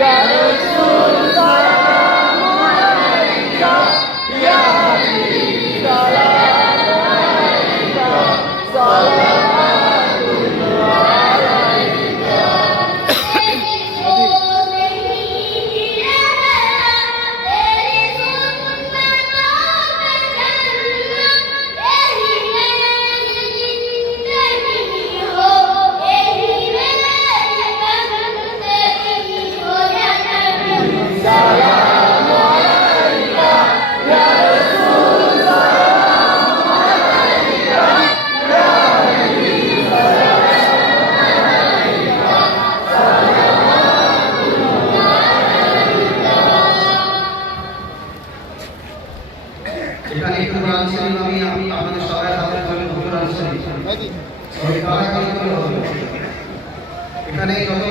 Yeah. এখানে কোরআন শরীফ আমি আপনাদের সবাই হাতে ধরে কোরআন শরীফ। করে এখানে যত